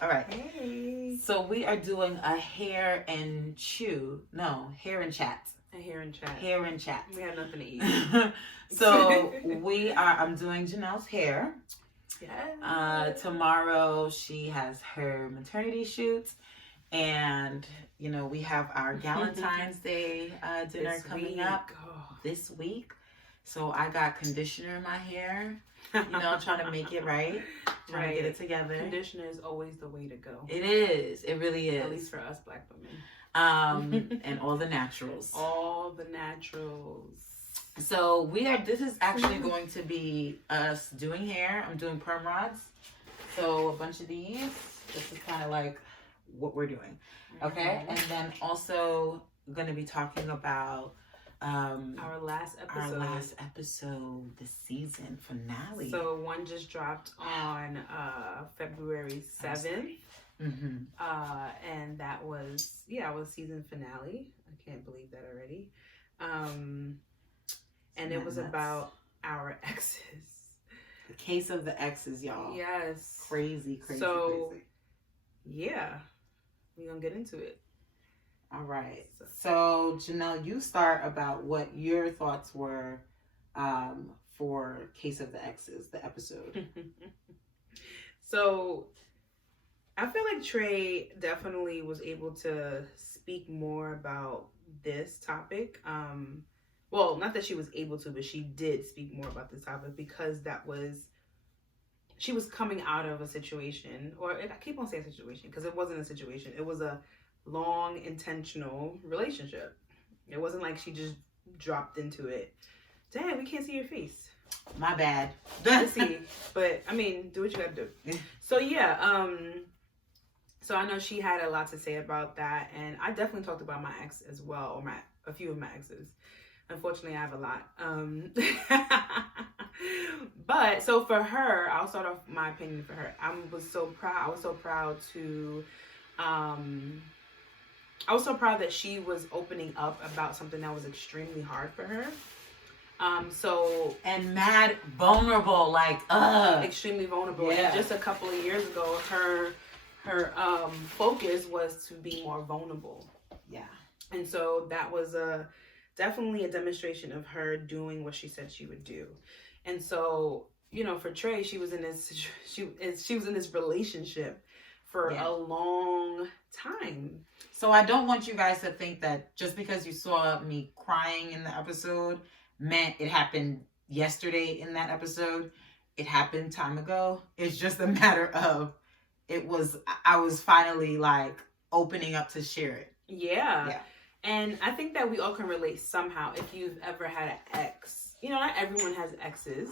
All right. Hey. So we are doing a hair and chew. No, hair and chat. A hair and chat. Hair and chat. We have nothing to eat. So I'm doing Janelle's hair. Yeah. Tomorrow she has her maternity shoot. And, we have our Valentine's Day dinner coming up this week. So I got conditioner in my hair, trying to make it right. Trying to get it together. Conditioner is always the way to go. It is. It really is. At least for us black women. And all the naturals. All the naturals. So this is actually going to be us doing hair. I'm doing perm rods. So a bunch of these. This is kind of like what we're doing. Okay. And then also going to be talking about our last episode, the season finale. So one just dropped on February 7th. Mm-hmm. And that was our season finale. I can't believe that already. And it was about our exes. The case of the exes, y'all. Yes. Crazy. So, yeah, we're going to get into it. All right. So, Janelle, you start about what your thoughts were for Case of the Exes, the episode. So, I feel like Trey definitely was able to speak more about this topic. Well, not that she was able to, but she did speak more about this topic because she was coming out of a situation, or I keep on saying situation because it wasn't a situation. It was a long, intentional relationship. It wasn't like she just dropped into it. Dad, we can't see your face. My bad. Let's see. But, I mean, do what you gotta do. So, yeah, so I know she had a lot to say about that, and I definitely talked about my ex as well, or a few of my exes. Unfortunately, I have a lot. But so for her, I'll start off my opinion for her. I was so proud that she was opening up about something that was extremely hard for her. And mad vulnerable, extremely vulnerable. Yeah. And just a couple of years ago, her focus was to be more vulnerable. Yeah. And so that was definitely a demonstration of her doing what she said she would do. And so, for Trey, she was in this relationship for a long time. So I don't want you guys to think that just because you saw me crying in the episode meant it happened yesterday in that episode. It happened time ago. It's just a matter of I was finally opening up to share it. Yeah. And I think that we all can relate somehow if you've ever had an ex. Not everyone has exes,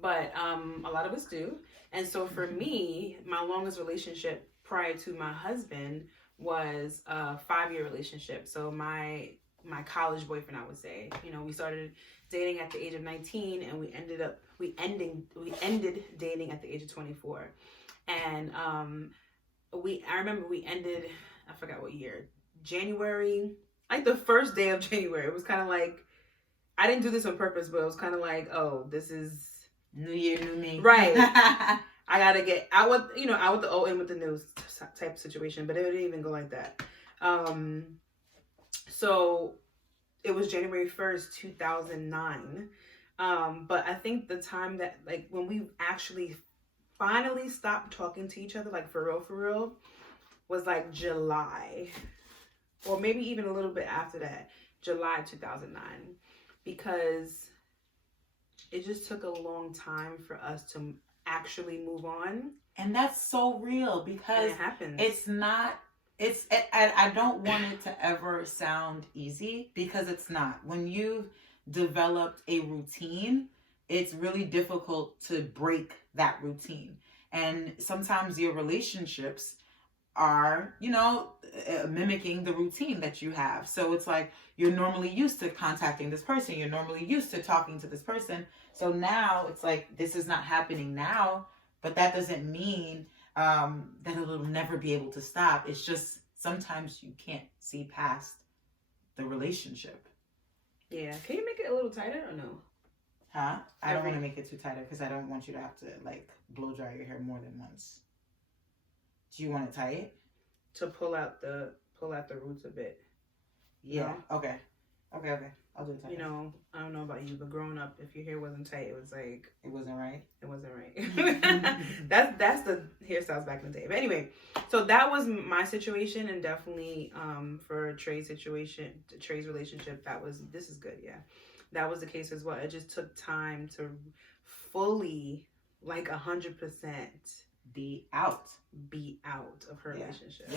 but a lot of us do. And so for me, my longest relationship prior to my husband was a 5-year relationship. So my college boyfriend, I would say. We started dating at the age of 19, and we ended dating at the age of 24. And I remember we ended, I forgot what year, January, like the first day of January. It was kind of like, I didn't do this on purpose, but it was kind of like, oh, this is new year, new me. Right. I got to get out with the old in with the new type situation, but it didn't even go like that. So it was January 1st, 2009. But I think the time that, when we actually finally stopped talking to each other, for real, was July, or maybe even a little bit after that, July 2009, because it just took a long time for us to actually move on. And that's so real because it happens. I don't want it to ever sound easy because it's not. When you've developed a routine, it's really difficult to break that routine. And sometimes your relationships are, mimicking the routine that you have. So it's like you're normally used to contacting this person. You're normally used to talking to this person. So now it's like this is not happening now, but that doesn't mean that it'll never be able to stop. It's just sometimes you can't see past the relationship. Yeah. Can you make it a little tighter or no? Huh? I don't want to make it too tighter because I don't want you to have to blow dry your hair more than once. Do you want it tight? To pull out the roots a bit. Yeah. No? Okay. I'll do it tight. You know, I don't know about you, but growing up, if your hair wasn't tight, it was like it wasn't right. It wasn't right. That's the hairstyles back in the day. But anyway, so that was my situation, and definitely for Trey's relationship, this is good. Yeah, that was the case as well. It just took time to fully, like 100%, be out of her relationship.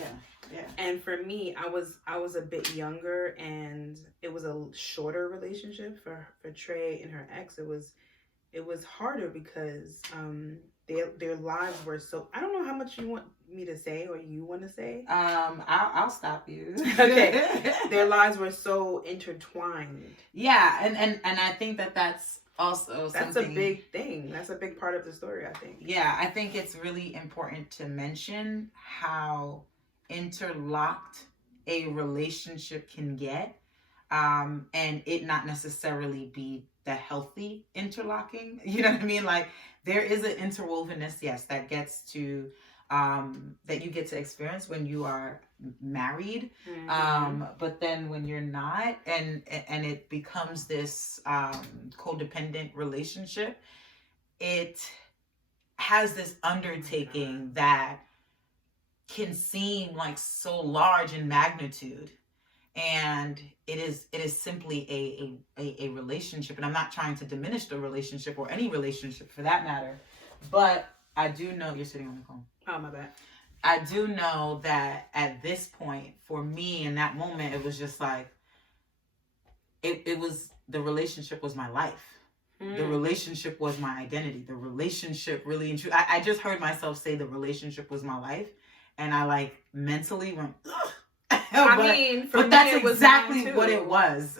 Yeah. And for me, I was a bit younger, and it was a shorter relationship. For Trey and her ex, it was harder because their lives were so. I don't know how much you want me to say or you want to say. I'll stop you. Okay. Their lives were so intertwined. Yeah, and I think that's also that's a big thing. That's a big part of the story, I think. Yeah, I think it's really important to mention how interlocked a relationship can get, and it not necessarily be the healthy interlocking. You know what I mean? Like, there is an interwovenness, yes, that gets to that you get to experience when you are married, but then when you're not, and it becomes this codependent relationship, it has this undertaking that can seem like so large in magnitude, and it is simply a relationship. And I'm not trying to diminish the relationship or any relationship for that matter, but I do know you're sitting on the phone. Oh, my bad. I do know that at this point, for me in that moment, it was just like, it was, the relationship was my life. The relationship was my identity. The relationship really and truly, I just heard myself say the relationship was my life. And I like mentally went, ugh. But that's exactly what it was.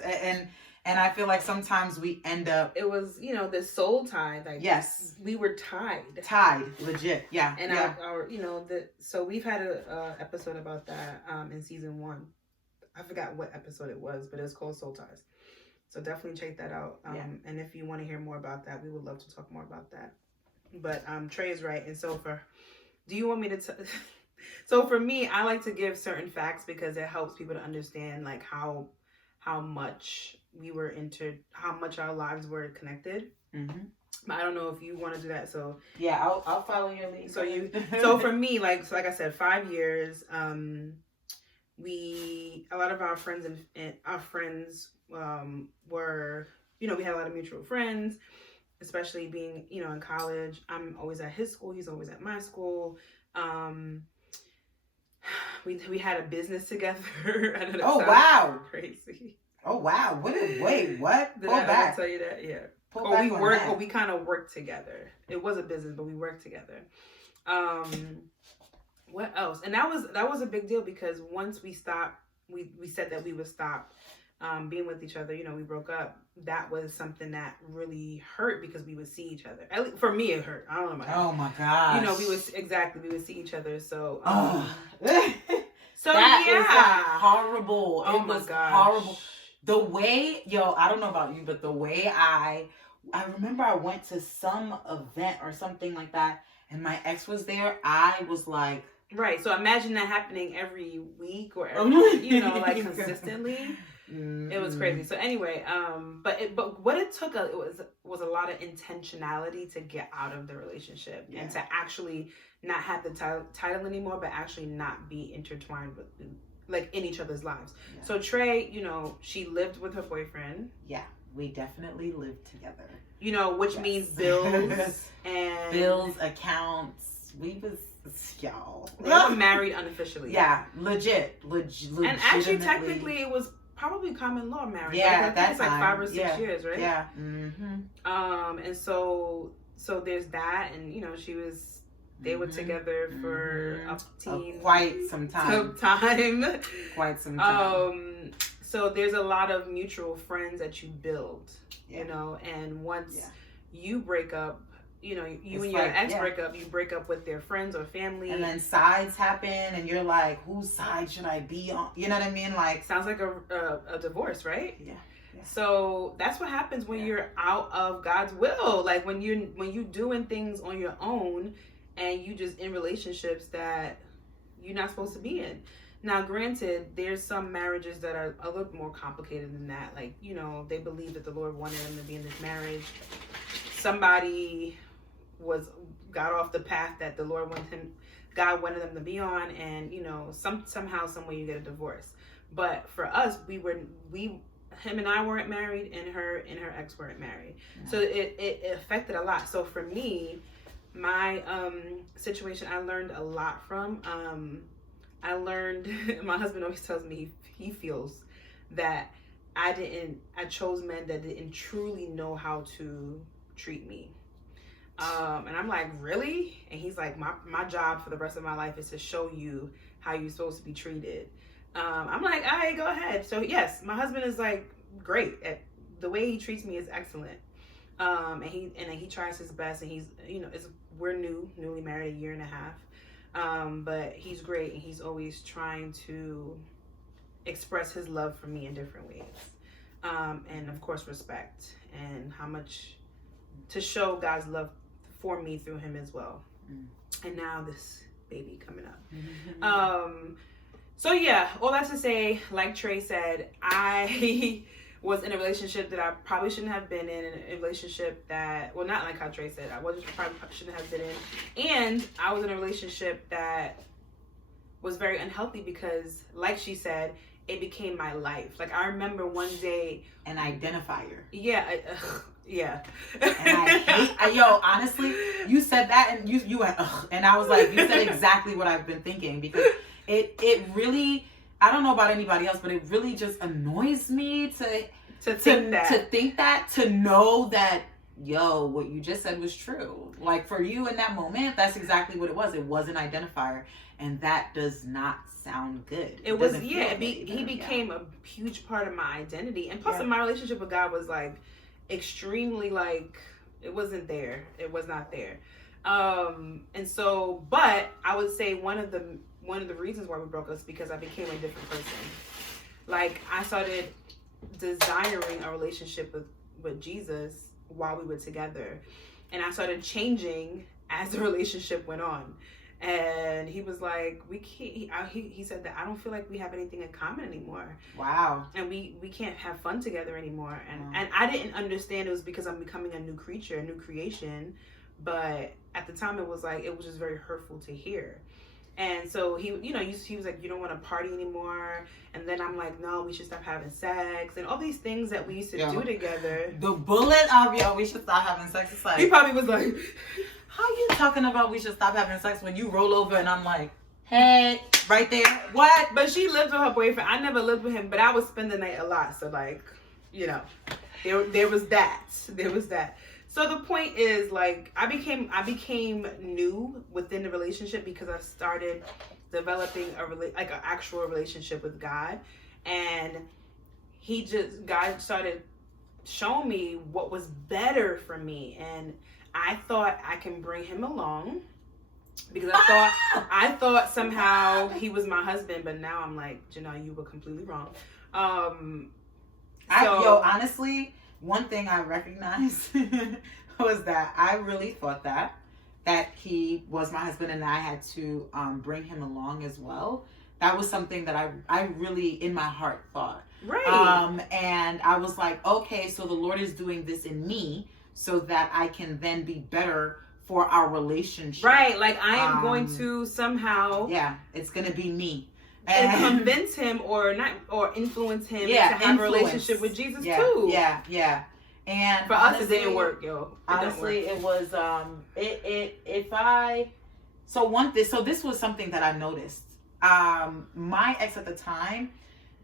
And I feel like sometimes we end up... It was, the soul tie. Like, yes. We were tied. Tied, legit, yeah. And our so we've had a episode about that in season 1. I forgot what episode it was, but it was called Soul Ties. So definitely check that out. And if you want to hear more about that, we would love to talk more about that. But Trey is right. And so do you want me to... So for me, I like to give certain facts because it helps people to understand like how much how much our lives were connected. But I don't know if you want to do that. So yeah, I'll follow your lead. So for me, like I said, 5 years. A lot of our friends were, we had a lot of mutual friends, especially being, in college. I'm always at his school. He's always at my school. We had a business together. I know oh wow! Crazy. Oh wow! What? Did I ever tell you that? Yeah. We kind of worked together. It was a business, but we worked together. What else? And that was a big deal because once we stopped, we said that we would stop being with each other. We broke up. That was something that really hurt because we would see each other. At least for me, it hurt. I don't know about you. Oh my gosh. we would see each other. So so that was like horrible. Oh it my was gosh. Horrible. The way, I don't know about you, but the way I remember I went to some event or something like that, and my ex was there. I was like, right. So imagine that happening every week or every, like consistently. It was crazy. So anyway, but what it took was a lot of intentionality to get out of the relationship and to actually not have the title anymore, but actually not be intertwined with, like, in each other's lives. Yeah. So Trey, she lived with her boyfriend. Yeah, we definitely lived together. Which means bills and bills, accounts. We was y'all. They were married unofficially. Yeah, legit. And actually, technically, it was probably common law marriage. Yeah, that's like 5 or 6 years, right? Yeah. And so there's that, and they were together for quite some time. Quite some time. So there's a lot of mutual friends that you build, and once you break up, you and your ex break up, you break up with their friends or family. And then sides happen, and you're like, whose side should I be on? You know what I mean? Like, sounds like a divorce, right? Yeah. So that's what happens when you're out of God's will. Like when you doing things on your own, and you just in relationships that you're not supposed to be in. Now, granted, there's some marriages that are a little more complicated than that. Like, you know, they believe that the Lord wanted them to be in this marriage. Somebody got off the path that the Lord God wanted them to be on, and you know, somehow, some way, you get a divorce. But for us, him and I weren't married, and her ex weren't married. Yeah. So it affected a lot. So for me, my situation, I learned a lot from. I learned, my husband always tells me he feels that I chose men that didn't truly know how to treat me. And I'm like, really? And he's like, my job for the rest of my life is to show you how you're supposed to be treated. I'm like, all right, go ahead. So yes, my husband is like great. The way he treats me is excellent. And he tries his best, and he's, you know, we're newly married, a year and a half. But he's great, and he's always trying to express his love for me in different ways. And of course, respect, and how much to show God's love for me through him as well. And now this baby coming up. So yeah, all that to say, like Trey said, I was in a relationship that I probably shouldn't have been in a relationship that, well, not like how Trey said, probably shouldn't have been in. And I was in a relationship that was very unhealthy because, like she said, it became my life. Like, I remember one day... An identifier. Yeah. Yeah. And honestly, you said that and you went, ugh. And I was like, you said exactly what I've been thinking, because it really, I don't know about anybody else, but it really just annoys me to think that, to know that, yo, what you just said was true. Like, for you in that moment, that's exactly what it was. It was an identifier, and that does not sound good. It was, yeah. He became a huge part of my identity, and plus, my relationship with God was like extremely, like, it wasn't there. It was not there. And so, but I would say one of the reasons why we broke up is because I became a different person. Like, I started desiring a relationship with Jesus while we were together, and I started changing as the relationship went on. And he was like, we can't, he said that I don't feel like we have anything in common anymore. Wow. And we can't have fun together anymore. And I didn't understand it was because I'm becoming a new creature, a new creation. But at the time, it was just very hurtful to hear. And so he was like, you don't want to party anymore. And then I'm like, no, we should stop having sex. And all these things that we used to do together. The bullet of, we should stop having sex. It's like, he probably was like, how you talking about we should stop having sex when you roll over and I'm like, hey, right there. What? But she lived with her boyfriend. I never lived with him, but I would spend the night a lot. So, like, you know, there was that. There was that. So the point is, like, I became new within the relationship because I started developing an actual relationship with God, and God started showing me what was better for me, and I thought I can bring him along because I thought somehow he was my husband, but now I'm like, Janelle, you were completely wrong. Honestly, one thing I recognized was that I really thought that he was my husband and I had to bring him along as well. That was something that I really in my heart thought. Right. And I was like, okay, so the Lord is doing this in me so that I can then be better for our relationship. Right. Like, I am going to somehow. Yeah, it's going to be me. And convince him or influence him to have a relationship with Jesus too. Yeah. And for honestly, us, it didn't work, yo. Honestly, it was so this was something that I noticed. My ex at the time,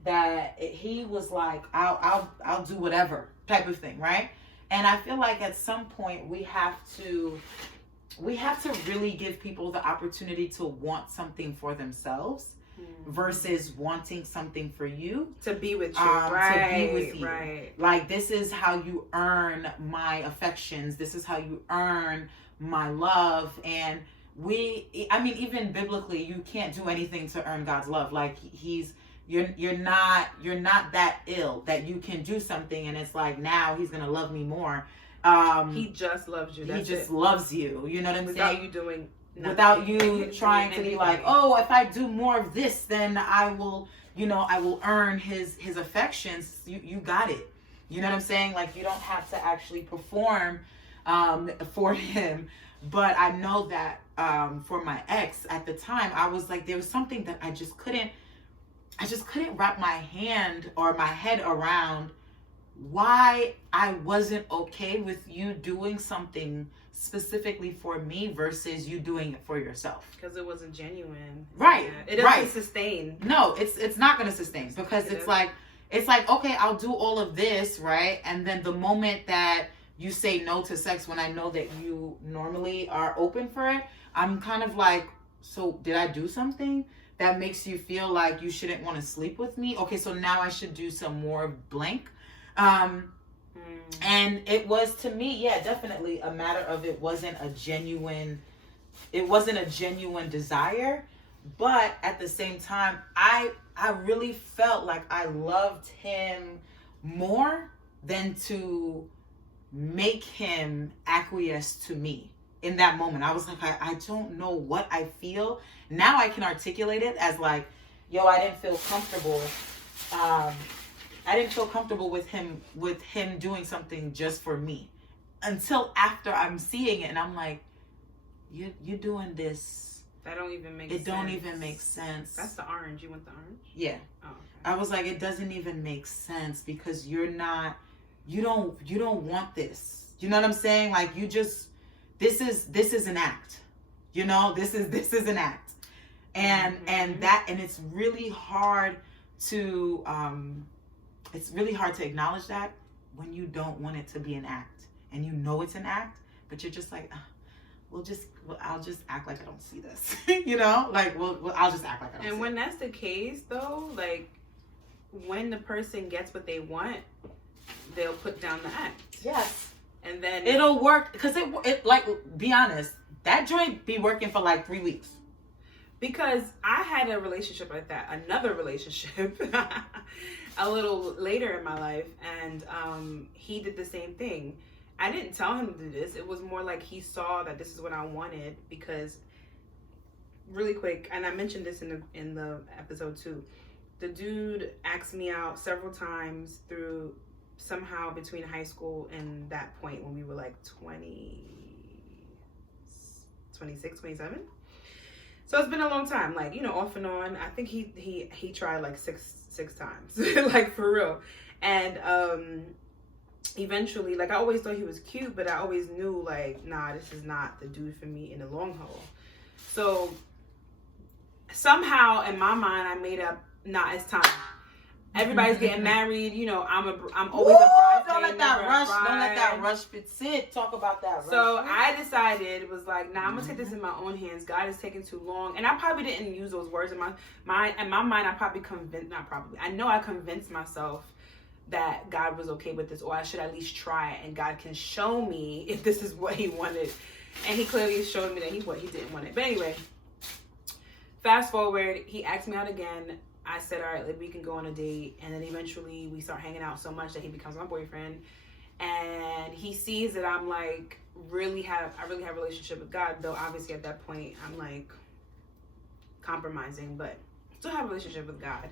that he was like, I'll do whatever type of thing, right? And I feel like at some point we have to really give people the opportunity to want something for themselves. Versus wanting something for you to be with you, right? To be with you, right? Like, this is how you earn my affections. This is how you earn my love. And even biblically, you can't do anything to earn God's love. Like, you're not that ill that you can do something and it's like, now he's gonna love me more. He just loves you. He just loves you. You know what I'm saying? Without you doing without you trying to be like, oh, if I do more of this, then I will, I will earn his affections. You got it. You know what I'm saying? Like, you don't have to actually perform for him. But I know that for my ex at the time, I was like, there was something that I just couldn't wrap my hand or my head around why I wasn't okay with you doing something specifically for me versus you doing it for yourself. Because it wasn't genuine. Right. Yeah. It doesn't sustain. No, it's not going to sustain because it's like, okay, I'll do all of this, right? And then the moment that you say no to sex when I know that you normally are open for it, I'm kind of like, so did I do something that makes you feel like you shouldn't want to sleep with me? Okay, so now I should do some more blank. And it was, to me, yeah, definitely a matter of it wasn't a genuine desire, but at the same time, I really felt like I loved him more than to make him acquiesce to me in that moment. I was like, I don't know what I feel. Now I can articulate it as like, yo, I didn't feel comfortable. I didn't feel comfortable with him doing something just for me until after I'm seeing it and I'm like, you're doing this. That don't even make sense. It don't even make sense. That's the orange. You want the orange? Yeah. Oh, okay. I was like, it doesn't even make sense because you don't want this. You know what I'm saying? Like, you just, this is an act. This is an act. And it's really hard to acknowledge that when you don't want it to be an act and you know it's an act, but you're just like, I'll just act like I don't see this. Like, I'll just act like I don't see it. And when that's the case though, like, when the person gets what they want, they'll put down the act. Yes. And then it'll work because it like, be honest, that joint be working for like 3 weeks. Because I had a relationship like that, another relationship a little later in my life, and he did the same thing. I didn't tell him to do this. It was more like he saw that this is what I wanted, because really quick, and I mentioned this in the episode too, the dude asked me out several times through somehow between high school and that point when we were like 26, 27. So it's been a long time, like, off and on. I think he tried like six times, like, for real. And eventually, like, I always thought he was cute, but I always knew, like, nah, this is not the dude for me in the long haul. So somehow in my mind, I made up, nah, it's time. Everybody's getting married, I'm always a bride. Don't let that rush sit. Talk about that rush. So I decided, was like, nah, I'm gonna take this in my own hands. God is taking too long. And I probably didn't use those words in my mind. I know I convinced myself that God was okay with this, or I should at least try it, and God can show me if this is what he wanted. And he clearly showed me that he didn't want it. But anyway, fast forward, he asked me out again. I said, all right, like, we can go on a date. And then eventually we start hanging out so much that he becomes my boyfriend. And he sees that I'm like, I really have a relationship with God, though obviously at that point I'm like compromising, but still have a relationship with God.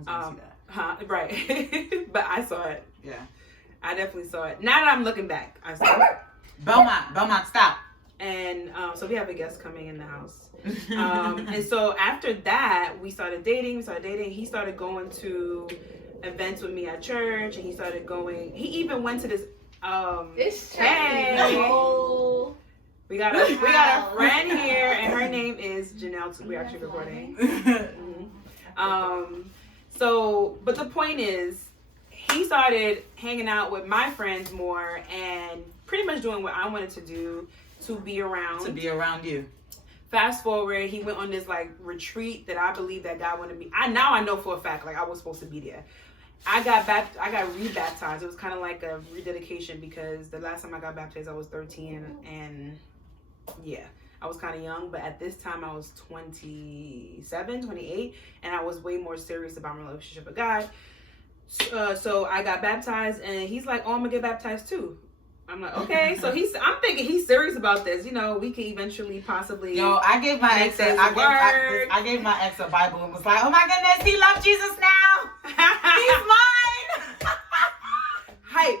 See that. Right. But I saw it. Yeah. I definitely saw it. Now that I'm looking back, I saw it. Belmont, stop. And so we have a guest coming in the house. And so after that, we started dating. He started going to events with me at church, and he even went to this we got a friend here, and her name is Janelle too. We're actually recording. So, but the point is, he started hanging out with my friends more and pretty much doing what I wanted to do, to be around you. Fast forward, he went on this like retreat that I believe that God wanted me. I know for a fact, like, I was supposed to be there. I got rebaptized. It was kind of like a rededication, because the last time I got baptized I was 13, and yeah, I was kind of young, but at this time I was 27, 28, and I was way more serious about my relationship with God. So I got baptized, and he's like, oh, I'm gonna get baptized too. I'm like, okay, so I'm thinking he's serious about this. You know, we could eventually possibly. Yo, I gave my ex I gave my ex a Bible and was like, oh my goodness, he loves Jesus now. He's mine. Hype.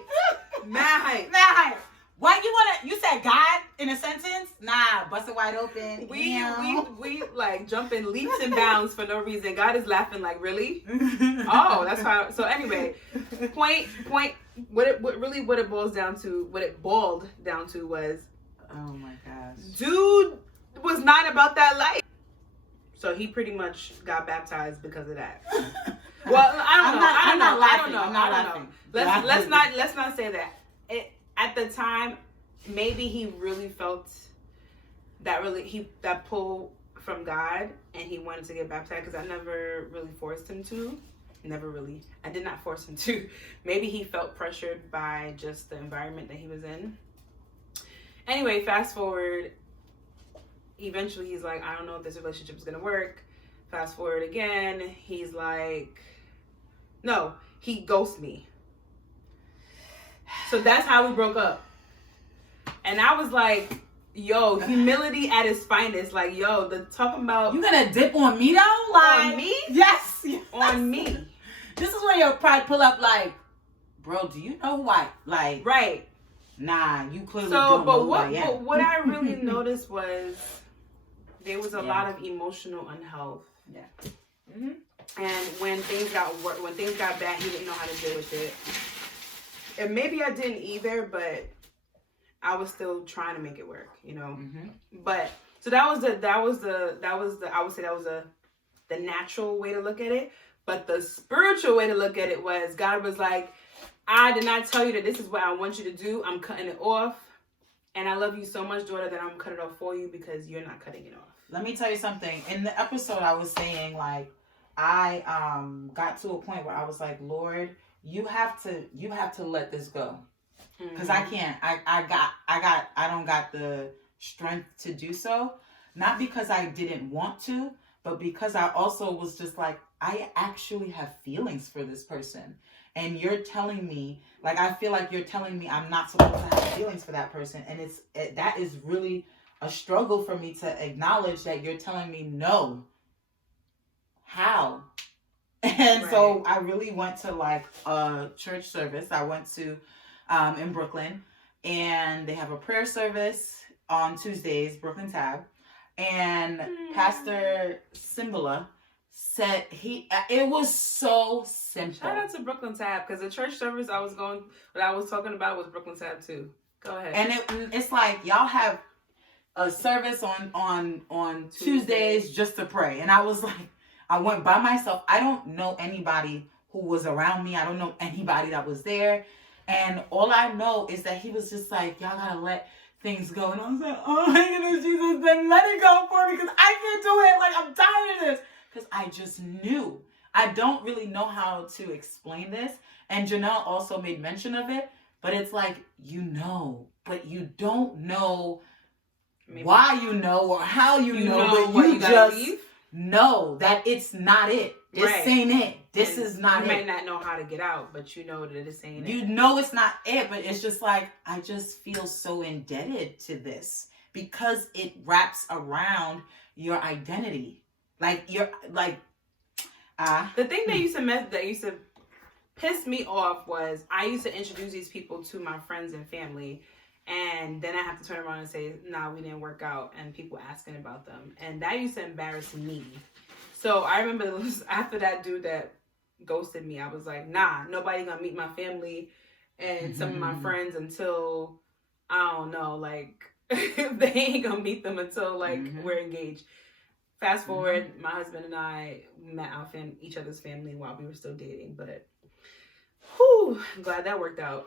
Mad hype. Mad hype. Why you said God in a sentence? Nah, bust it wide open. We like jumping leaps and bounds for no reason. God is laughing like, really? Oh, that's how. So anyway, point. What it boiled down to was, oh my gosh, dude was not about that life. So he pretty much got baptized because of that. Well, I don't know. Let's not say that. At the time, maybe he really felt that pull from God, and he wanted to get baptized, because I never really forced him to. I did not force him to. Maybe he felt pressured by just the environment that he was in. Anyway, fast forward. Eventually, he's like, I don't know if this relationship is going to work. Fast forward again. He's like, no, he ghosted me. So that's how we broke up. And I was like, yo, humility at its finest. Like, yo, talking about... You gonna dip on me though? Like, on me? Yes. On me. This is when your pride pull up like, bro, do you know who I... Like... Right. Nah, you clearly don't know who I am. But what I really noticed was there was a lot of emotional unhealth. Yeah. Mm-hmm. And when things got bad, he didn't know how to deal with it. And maybe I didn't either, but I was still trying to make it work, you know. Mm-hmm. But so that was the I would say that was the natural way to look at it. But the spiritual way to look at it was, God was like, I did not tell you that this is what I want you to do. I'm cutting it off. And I love you so much, daughter, that I'm going to cut it off for you because you're not cutting it off. Let me tell you something. In the episode, I was saying, like, I got to a point where I was like, Lord, you have to let this go. Because I can't. I don't got the strength to do so. Not because I didn't want to, but because I also was just like, I actually have feelings for this person. And you're telling me, like, I feel like you're telling me I'm not supposed to have feelings for that person. And that is really a struggle for me to acknowledge that you're telling me no. How? And right. So I really went to like a church service. I went to in Brooklyn, and they have a prayer service on Tuesdays, Brooklyn Tab. And Pastor Simbala said it was so simple. Shout out to Brooklyn Tab, because the church service I was talking about was Brooklyn Tab too. Go ahead. And it's like y'all have a service on Tuesdays just to pray. And I was like, I went by myself. I don't know anybody who was around me. I don't know anybody that was there. And all I know is that he was just like, y'all gotta let things go. And I was like, oh my goodness, Jesus, then let it go for me, because I can't do it. Like, I'm tired of this. Because I just knew. I don't really know how to explain this. And Janelle also made mention of it. But it's like, you know, but you don't know why you know or how you know, but you just know that it's not it. This ain't it. This is not it. You might not know how to get out, but you know that this ain't it. You know it's not it, but it's just like, I just feel so indebted to this because it wraps around your identity. Like, you're like, the thing that used to piss me off was I used to introduce these people to my friends and family, and then I have to turn around and say, nah, we didn't work out, and people asking about them. And that used to embarrass me. So I remember after that dude that ghosted me, I was like, nah, nobody gonna meet my family and some of my friends until, I don't know, like, they ain't gonna meet them until, like, we're engaged. Fast forward, my husband and I met each other's family while we were still dating, but whew, I'm glad that worked out.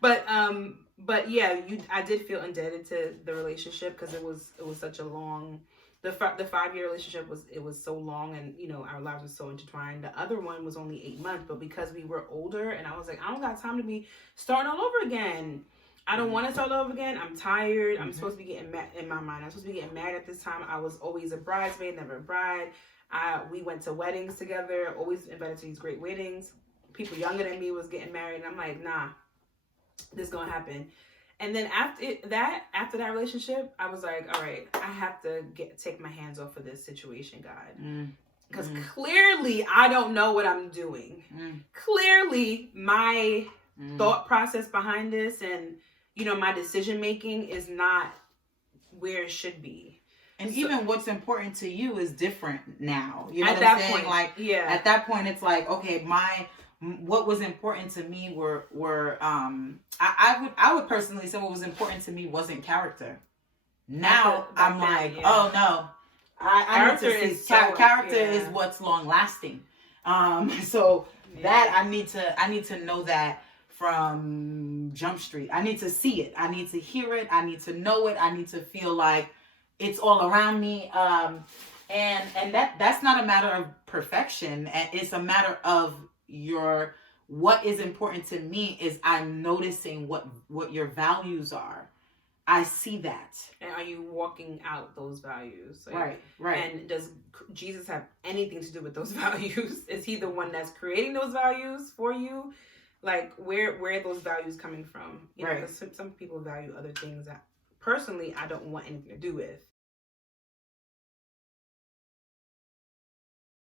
But yeah, I did feel indebted to the relationship because it was such a long. The 5-year relationship was so long, and you know our lives were so intertwined. The other one was only 8 months, but because we were older, and I was like, I don't got time to be starting all over again. I don't want to start all over again. I'm tired. I'm supposed to be getting mad in my mind. I'm supposed to be getting married at this time. I was always a bridesmaid, never a bride. We went to weddings together. Always invited to these great weddings. People younger than me was getting married, and I'm like, nah. this is gonna happen. And then after that relationship, I was like, all right, I have to take my hands off of this situation, God. Because clearly I don't know what I'm doing. Clearly my thought process behind this and, you know, my decision making is not where it should be. And so, even what's important to you is different now. You know what I'm saying? Point, like, yeah. At that point, it's like, okay, what was important to me were I would personally say what was important to me wasn't character. Now I'm like, oh no, I need to see character is what's long lasting. So that I need to know that from Jump Street. I need to see it. I need to hear it. I need to know it. I need to feel like it's all around me. And that's not a matter of perfection. It's a matter of what is important to me is I'm noticing what your values are. I see that. And are you walking out those values? Like, right. And does Jesus have anything to do with those values? Is he the one that's creating those values for you? Like, where are those values coming from? You know, because some people value other things that personally I don't want anything to do with.